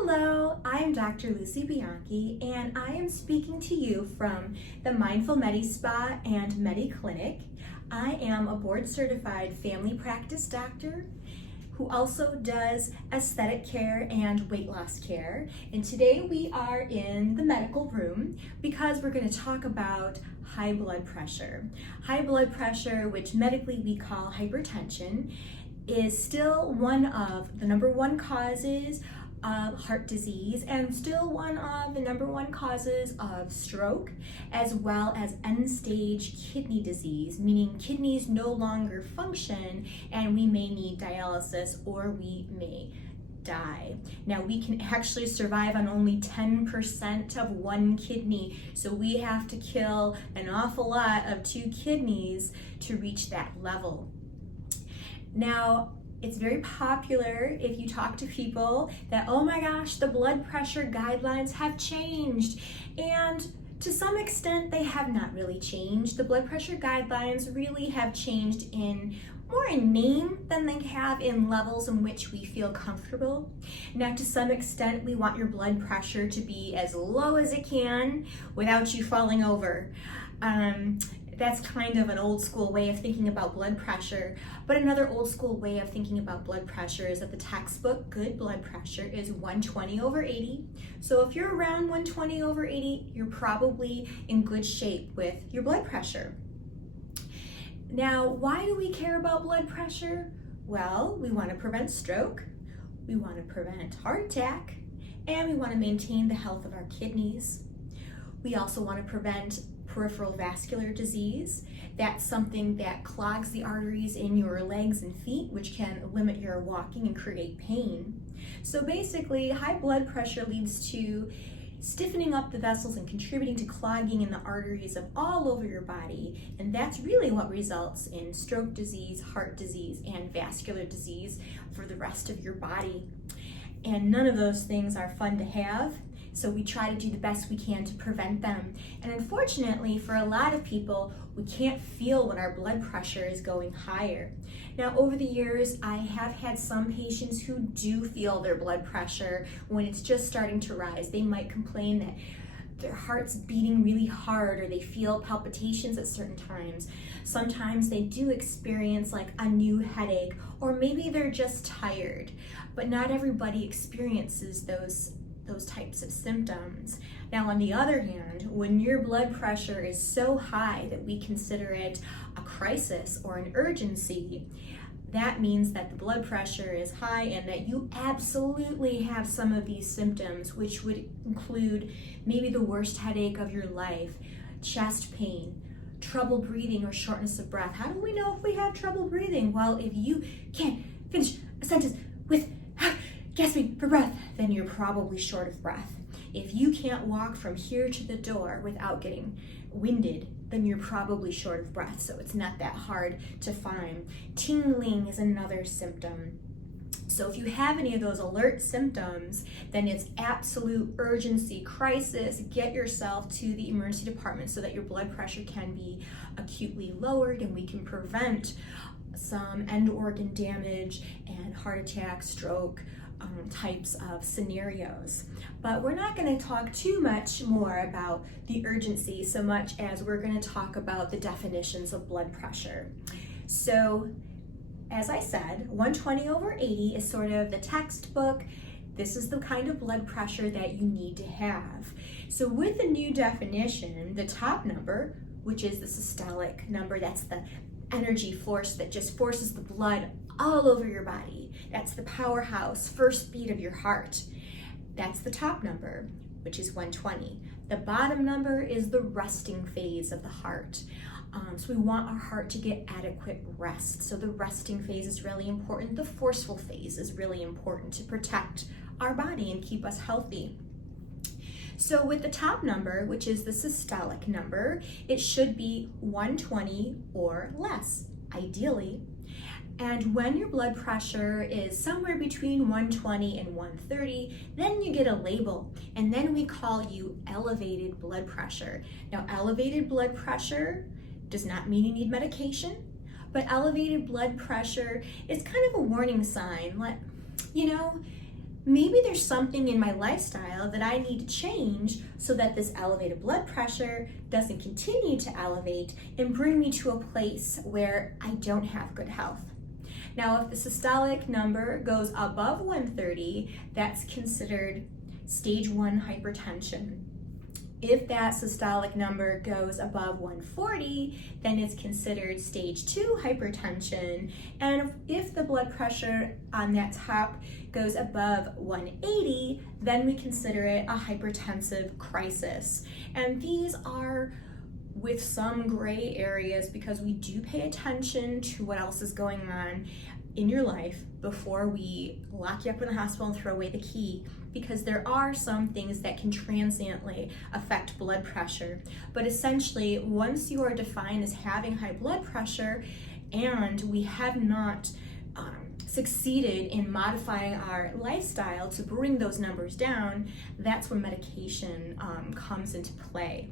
Hello, I am Dr. Lucie Bianchi, and I am speaking to you from the Mindful Medispa and Mediclinic. I am a board-certified family practice doctor who also does aesthetic care and weight loss care. And today we are in the medical room because we're going to talk about high blood pressure. High blood pressure, which medically we call hypertension, is still one of the number one causes of heart disease and still one of the number one causes of stroke, as well as end-stage kidney disease, meaning kidneys no longer function and we may need dialysis or we may die. Now, we can actually survive on only 10% of one kidney, so we have to kill an awful lot of two kidneys to reach that level. Now, it's very popular if you talk to people that, oh my gosh, the blood pressure guidelines have changed. And to some extent, they have not really changed. The blood pressure guidelines really have changed more in name than they have in levels in which we feel comfortable. Now, to some extent, we want your blood pressure to be as low as it can without you falling over. That's kind of an old school way of thinking about blood pressure. But another old school way of thinking about blood pressure is that the textbook good blood pressure is 120/80. So if you're around 120/80, you're probably in good shape with your blood pressure. Now, why do we care about blood pressure? Well, we want to prevent stroke, we want to prevent heart attack, and we want to maintain the health of our kidneys. We also want to prevent peripheral vascular disease. That's something that clogs the arteries in your legs and feet, which can limit your walking and create pain. So basically, high blood pressure leads to stiffening up the vessels and contributing to clogging in the arteries of all over your body. And that's really what results in stroke disease, heart disease, and vascular disease for the rest of your body. And none of those things are fun to have. So we try to do the best we can to prevent them. And unfortunately, for a lot of people, we can't feel when our blood pressure is going higher. Now, over the years, I have had some patients who do feel their blood pressure when it's just starting to rise. They might complain that their heart's beating really hard, or they feel palpitations at certain times. Sometimes they do experience like a new headache, or maybe they're just tired. But not everybody experiences those types of symptoms. Now, on the other hand, when your blood pressure is so high that we consider it a crisis or an urgency, that means that the blood pressure is high and that you absolutely have some of these symptoms, which would include maybe the worst headache of your life, chest pain, trouble breathing, or shortness of breath. How do we know if we have trouble breathing? Well, if you can't finish a sentence with gasping for breath, then you're probably short of breath. If you can't walk from here to the door without getting winded, then you're probably short of breath, so it's not that hard to find. Tingling is another symptom. So if you have any of those alert symptoms, then it's absolute urgency, crisis. Get yourself to the emergency department so that your blood pressure can be acutely lowered and we can prevent some end organ damage and heart attack, stroke, types of scenarios. But we're not going to talk too much more about the urgency so much as we're going to talk about the definitions of blood pressure. So, as I said, 120/80 is sort of the textbook. This is the kind of blood pressure that you need to have. So with the new definition, the top number, which is the systolic number, that's the energy force that just forces the blood all over your body. That's the powerhouse, first beat of your heart. That's the top number, which is 120. The bottom number is the resting phase of the heart. So we want our heart to get adequate rest. So the resting phase is really important. The forceful phase is really important to protect our body and keep us healthy. So with the top number, which is the systolic number, it should be 120 or less, ideally. And when your blood pressure is somewhere between 120 and 130, then you get a label, and then we call you elevated blood pressure. Now, elevated blood pressure does not mean you need medication, but elevated blood pressure is kind of a warning sign. maybe there's something in my lifestyle that I need to change so that this elevated blood pressure doesn't continue to elevate and bring me to a place where I don't have good health. Now, if the systolic number goes above 130, that's considered stage 1 hypertension. If that systolic number goes above 140, then it's considered stage 2 hypertension. And if the blood pressure on that top goes above 180, then we consider it a hypertensive crisis. And these are with some gray areas because we do pay attention to what else is going on in your life before we lock you up in the hospital and throw away the key, because there are some things that can transiently affect blood pressure. But essentially, once you are defined as having high blood pressure and we have not succeeded in modifying our lifestyle to bring those numbers down, that's when medication comes into play.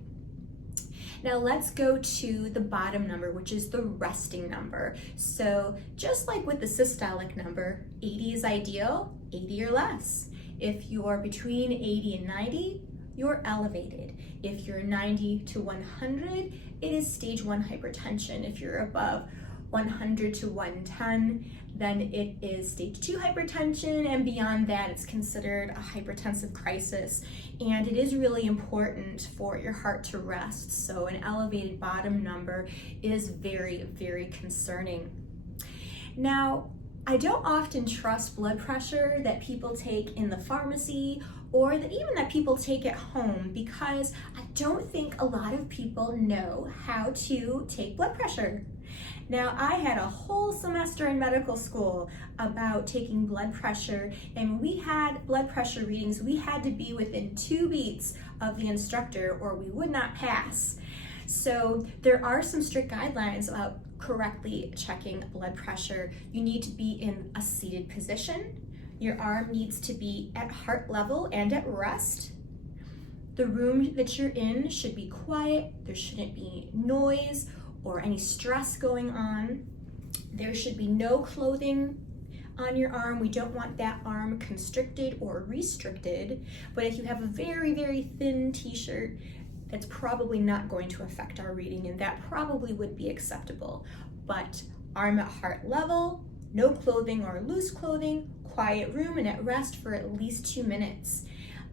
Now let's go to the bottom number, which is the resting number. So just like with the systolic number, 80 is ideal, 80 or less. If you're between 80 and 90, you're elevated. If you're 90 to 100, it is stage 1 hypertension. If you're above 100 to 110, then it is stage 2 hypertension, and beyond that, it's considered a hypertensive crisis. And it is really important for your heart to rest. So an elevated bottom number is very, very concerning. Now, I don't often trust blood pressure that people take in the pharmacy or that even that people take at home, because I don't think a lot of people know how to take blood pressure. Now, I had a whole semester in medical school about taking blood pressure, and when we had blood pressure readings, we had to be within 2 beats of the instructor or we would not pass. So there are some strict guidelines about correctly checking blood pressure. You need to be in a seated position. Your arm needs to be at heart level and at rest. The room that you're in should be quiet. There shouldn't be noise or any stress going on. There should be no clothing on your arm. We don't want that arm constricted or restricted. But if you have a very, very thin t-shirt, that's probably not going to affect our reading, and that probably would be acceptable. But arm at heart level, no clothing or loose clothing, quiet room, and at rest for at least 2 minutes.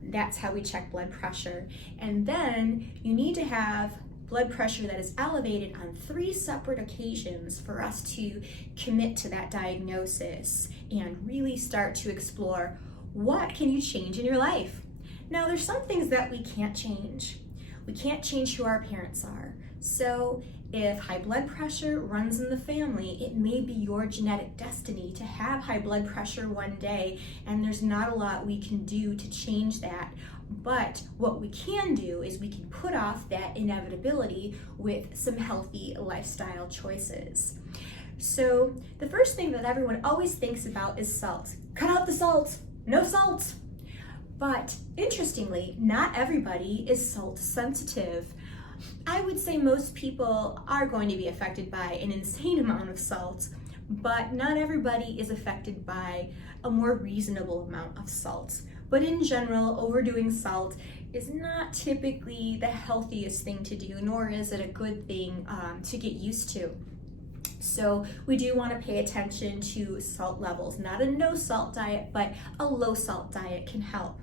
That's how we check blood pressure. And then you need to have blood pressure that is elevated on 3 separate occasions for us to commit to that diagnosis and really start to explore what can you change in your life. Now, there's some things that we can't change. We can't change who our parents are. So if high blood pressure runs in the family, it may be your genetic destiny to have high blood pressure one day, and there's not a lot we can do to change that. But what we can do is we can put off that inevitability with some healthy lifestyle choices. So the first thing that everyone always thinks about is salt. Cut out the salt, no salt. But interestingly, not everybody is salt sensitive. I would say most people are going to be affected by an insane amount of salt, but not everybody is affected by a more reasonable amount of salt. But in general, overdoing salt is not typically the healthiest thing to do, nor is it a good thing to get used to. So we do want to pay attention to salt levels. Not a no salt diet, but a low salt diet can help.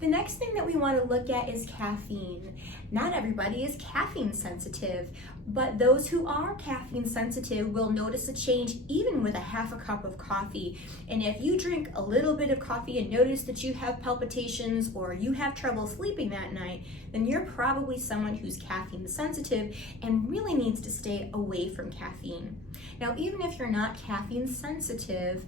The next thing that we want to look at is caffeine. Not everybody is caffeine sensitive, but those who are caffeine sensitive will notice a change even with a half a cup of coffee. And if you drink a little bit of coffee and notice that you have palpitations or you have trouble sleeping that night, then you're probably someone who's caffeine sensitive and really needs to stay away from caffeine. Now, even if you're not caffeine sensitive,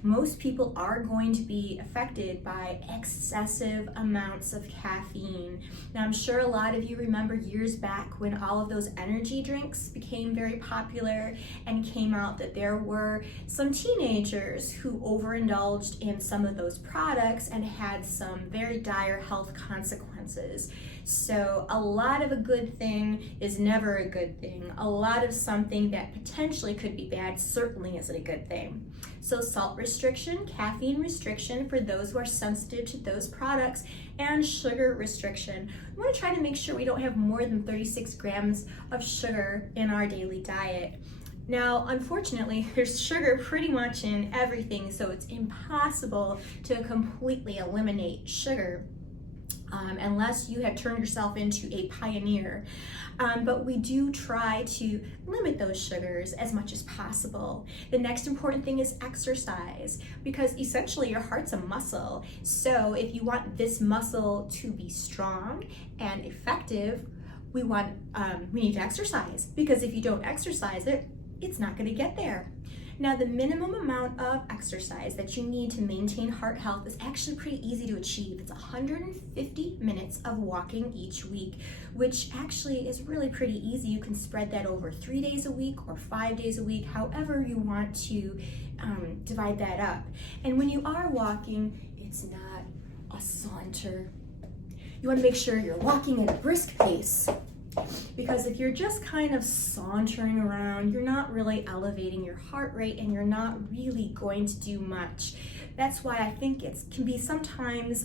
most people are going to be affected by excessive amounts of caffeine. Now, I'm sure a lot of you remember years back when all of those energy drinks became very popular and came out that there were some teenagers who overindulged in some of those products and had some very dire health consequences consequences. So a lot of a good thing is never a good thing. A lot of something that potentially could be bad certainly isn't a good thing. So salt restriction, caffeine restriction for those who are sensitive to those products, and sugar restriction. We want to try to make sure we don't have more than 36 grams of sugar in our daily diet. Now, unfortunately, there's sugar pretty much in everything, so it's impossible to completely eliminate sugar unless you have turned yourself into a pioneer. But we do try to limit those sugars as much as possible. The next important thing is exercise, because essentially your heart's a muscle. So if you want this muscle to be strong and effective, we need to exercise, because if you don't exercise it, it's not going to get there. Now, the minimum amount of exercise that you need to maintain heart health is actually pretty easy to achieve. It's 150 minutes of walking each week, which actually is really pretty easy. You can spread that over 3 days a week or 5 days a week, however you want to divide that up. And when you are walking, it's not a saunter. You want to make sure you're walking at a brisk pace. Because if you're just kind of sauntering around, you're not really elevating your heart rate and you're not really going to do much. That's why I think it can be sometimes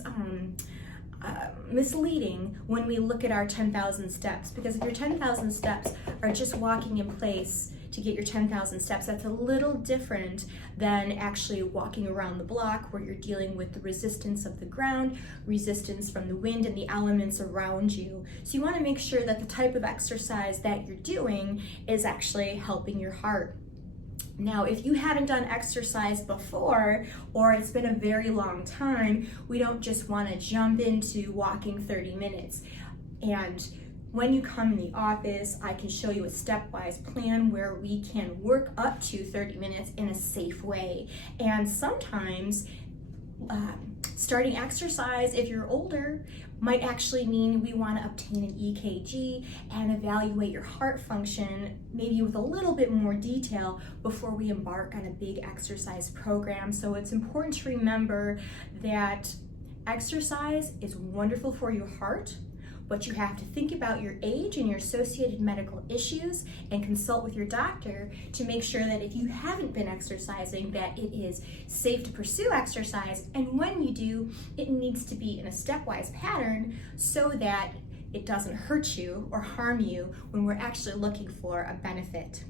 misleading when we look at our 10,000 steps. Because if your 10,000 steps are just walking in place to get your 10,000 steps, that's a little different than actually walking around the block, where you're dealing with the resistance of the ground, resistance from the wind and the elements around you. So you want to make sure that the type of exercise that you're doing is actually helping your heart. Now, if you haven't done exercise before, or it's been a very long time, we don't just want to jump into walking 30 minutes. And when you come in the office, I can show you a stepwise plan where we can work up to 30 minutes in a safe way. And sometimes starting exercise, if you're older, might actually mean we want to obtain an EKG and evaluate your heart function, maybe with a little bit more detail before we embark on a big exercise program. So it's important to remember that exercise is wonderful for your heart, but you have to think about your age and your associated medical issues and consult with your doctor to make sure that if you haven't been exercising, that it is safe to pursue exercise. And when you do, it needs to be in a stepwise pattern so that it doesn't hurt you or harm you when we're actually looking for a benefit.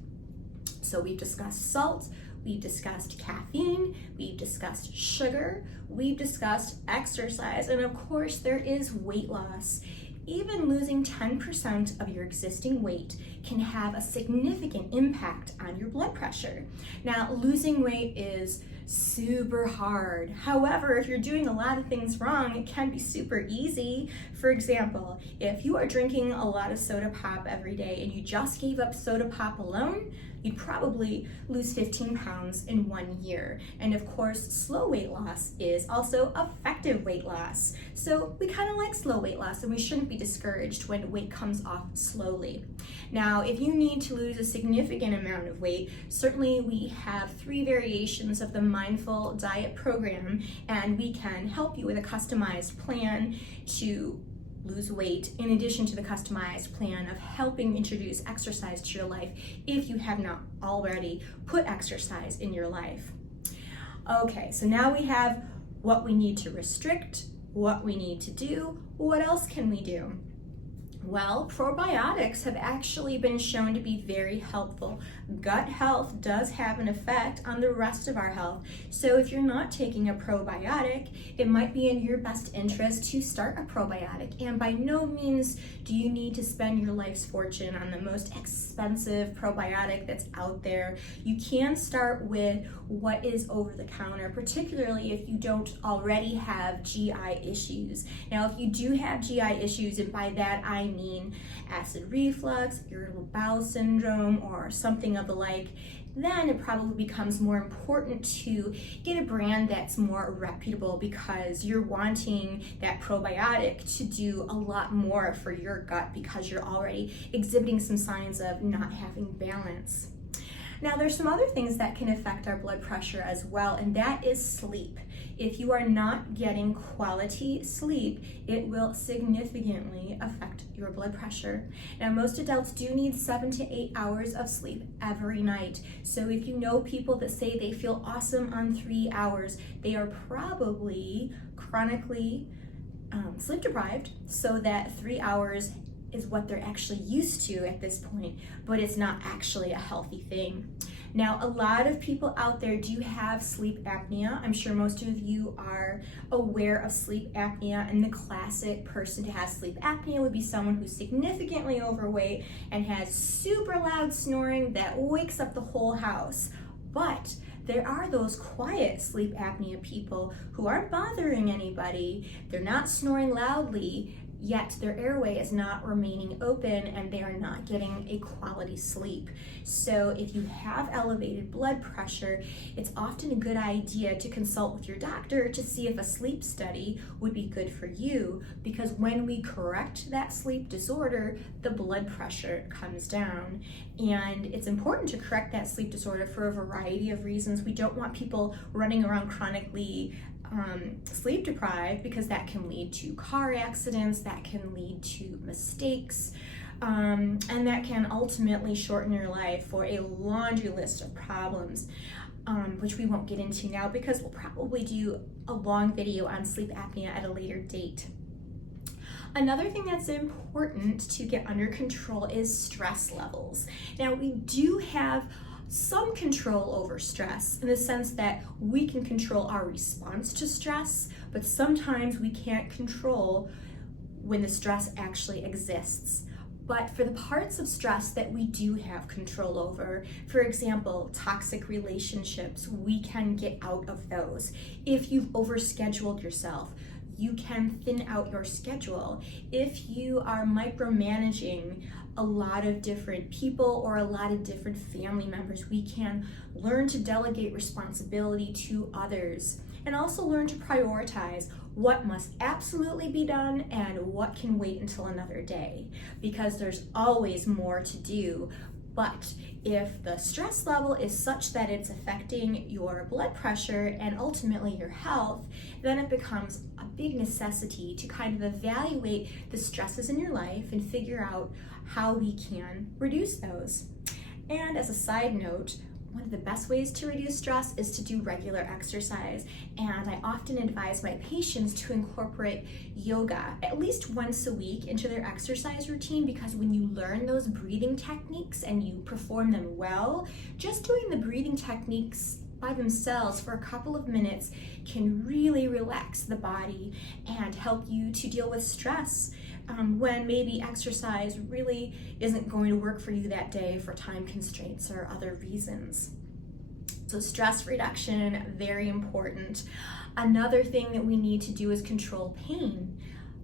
So we've discussed salt, we've discussed caffeine, we've discussed sugar, we've discussed exercise, and of course there is weight loss. Even losing 10% of your existing weight can have a significant impact on your blood pressure. Now, losing weight is super hard. However, if you're doing a lot of things wrong, it can be super easy. For example, if you are drinking a lot of soda pop every day and you just gave up soda pop alone, you'd probably lose 15 pounds in 1 year. And of course, slow weight loss is also effective weight loss. So we kind of like slow weight loss, and we shouldn't be discouraged when weight comes off slowly. Now, if you need to lose a significant amount of weight, certainly we have 3 variations of the Mindful Diet program, and we can help you with a customized plan to lose weight, in addition to the customized plan of helping introduce exercise to your life if you have not already put exercise in your life. Okay, so now we have what we need to restrict, what we need to do. What else can we do? Well, probiotics have actually been shown to be very helpful. Gut health does have an effect on the rest of our health. So if you're not taking a probiotic, it might be in your best interest to start a probiotic. And by no means do you need to spend your life's fortune on the most expensive probiotic that's out there. You can start with what is over the counter, particularly if you don't already have GI issues. Now, if you do have GI issues, and by that I mean acid reflux, irritable bowel syndrome, or something of the like, then it probably becomes more important to get a brand that's more reputable, because you're wanting that probiotic to do a lot more for your gut because you're already exhibiting some signs of not having balance. Now, there's some other things that can affect our blood pressure as well, and that is sleep. If you are not getting quality sleep, it will significantly affect your blood pressure. Now, most adults do need 7 to 8 hours of sleep every night. So if you know people that say they feel awesome on 3 hours, they are probably chronically sleep deprived, so that 3 hours is what they're actually used to at this point, but it's not actually a healthy thing. Now, a lot of people out there do have sleep apnea. I'm sure most of you are aware of sleep apnea, and the classic person to have sleep apnea would be someone who's significantly overweight and has super loud snoring that wakes up the whole house. But there are those quiet sleep apnea people who aren't bothering anybody, they're not snoring loudly, yet their airway is not remaining open and they are not getting a quality sleep. So if you have elevated blood pressure, it's often a good idea to consult with your doctor to see if a sleep study would be good for you, because when we correct that sleep disorder, the blood pressure comes down. And it's important to correct that sleep disorder for a variety of reasons. We don't want people running around chronically sleep deprived, because that can lead to car accidents, that can lead to mistakes, and that can ultimately shorten your life for a laundry list of problems, which we won't get into now because we'll probably do a long video on sleep apnea at a later date. Another thing that's important to get under control is stress levels. Now, we do have some control over stress in the sense that we can control our response to stress, but sometimes we can't control when the stress actually exists. But for the parts of stress that we do have control over, for example, toxic relationships, we can get out of those. If you've overscheduled yourself, you can thin out your schedule. If you are micromanaging a lot of different people or a lot of different family members, we can learn to delegate responsibility to others, and also learn to prioritize what must absolutely be done and what can wait until another day, because there's always more to do. But if the stress level is such that it's affecting your blood pressure and ultimately your health, then it becomes a big necessity to kind of evaluate the stresses in your life and figure out how we can reduce those. And as a side note, one of the best ways to reduce stress is to do regular exercise. And I often advise my patients to incorporate yoga at least once a week into their exercise routine, because when you learn those breathing techniques and you perform them well, just doing the breathing techniques by themselves for a couple of minutes can really relax the body and help you to deal with stress when maybe exercise really isn't going to work for you that day for time constraints or other reasons. So stress reduction, very important. Another thing that we need to do is control pain.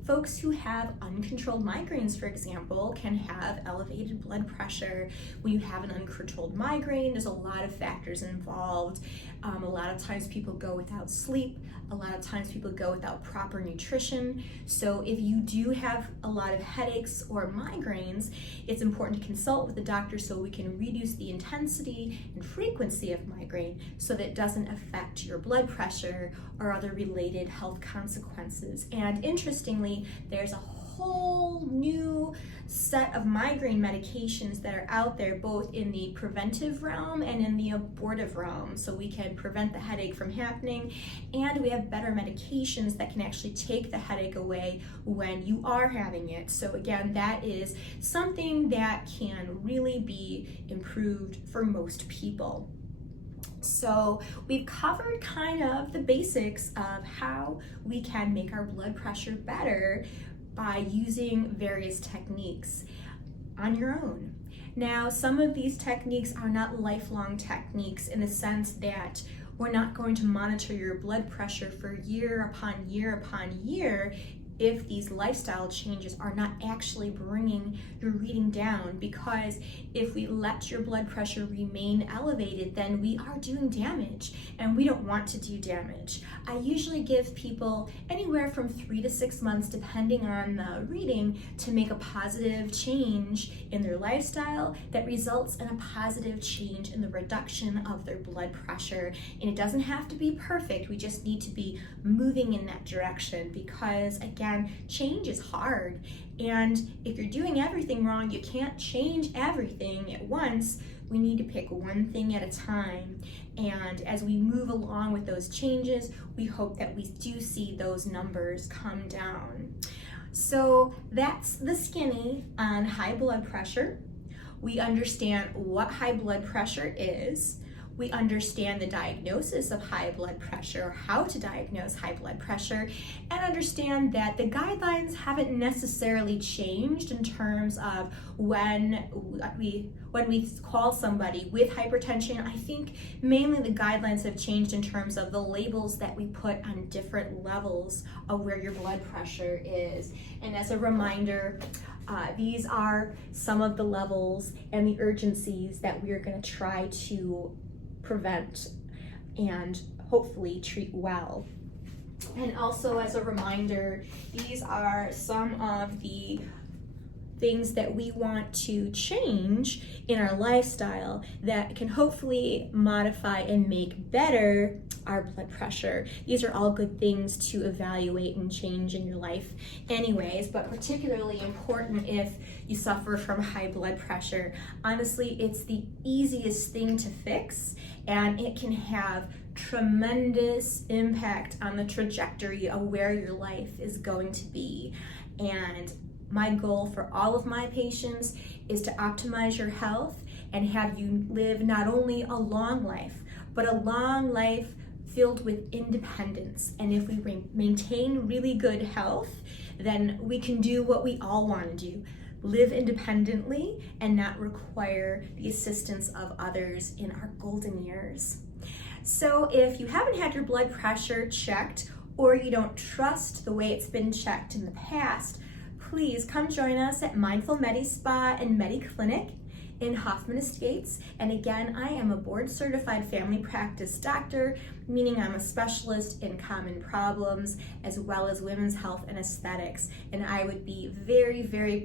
Folks who have uncontrolled migraines, for example, can have elevated blood pressure. When you have an uncontrolled migraine, there's a lot of factors involved. A lot of times people go without sleep. A lot of times people go without proper nutrition. So if you do have a lot of headaches or migraines, it's important to consult with the doctor so we can reduce the intensity and frequency of migraine so that it doesn't affect your blood pressure or other related health consequences. And interestingly, there's a whole new set of migraine medications that are out there, both in the preventive realm and in the abortive realm. So we can prevent the headache from happening, and we have better medications that can actually take the headache away when you are having it. So again, that is something that can really be improved for most people. So we've covered kind of the basics of how we can make our blood pressure better by using various techniques on your own. Now, some of these techniques are not lifelong techniques in the sense that we're not going to monitor your blood pressure for year upon year upon year. if these lifestyle changes are not actually bringing your reading down, because if we let your blood pressure remain elevated, then we are doing damage, and we don't want to do damage. I usually give people anywhere from 3 to 6 months, depending on the reading, to make a positive change in their lifestyle that results in a positive change in the reduction of their blood pressure. And it doesn't have to be perfect, we just need to be moving in that direction, because again, change is hard, and if you're doing everything wrong, you can't change everything at once. We need to pick one thing at a time, and as we move along with those changes, we hope that we do see those numbers come down. So that's the skinny on high blood pressure. We understand what high blood pressure is. We understand the diagnosis of high blood pressure, how to diagnose high blood pressure, and understand that the guidelines haven't necessarily changed in terms of when we call somebody with hypertension. I think mainly the guidelines have changed in terms of the labels that we put on different levels of where your blood pressure is. And as a reminder, these are some of the levels and the urgencies that we are going to try to prevent and hopefully treat well. And also, as a reminder, these are some of the things that we want to change in our lifestyle that can hopefully modify and make better our blood pressure. These are all good things to evaluate and change in your life anyways, but particularly important if you suffer from high blood pressure. Honestly, it's the easiest thing to fix, and it can have tremendous impact on the trajectory of where your life is going to be. And my goal for all of my patients is to optimize your health and have you live not only a long life, but a long life filled with independence. And if we maintain really good health, then we can do what we all want to do: live independently and not require the assistance of others in our golden years. So if you haven't had your blood pressure checked, or you don't trust the way it's been checked in the past, please come join us at Mindful Medispa and Mediclinic in Hoffman Estates. And again, I am a board-certified family practice doctor, meaning I'm a specialist in common problems as well as women's health and aesthetics. And I would be very, very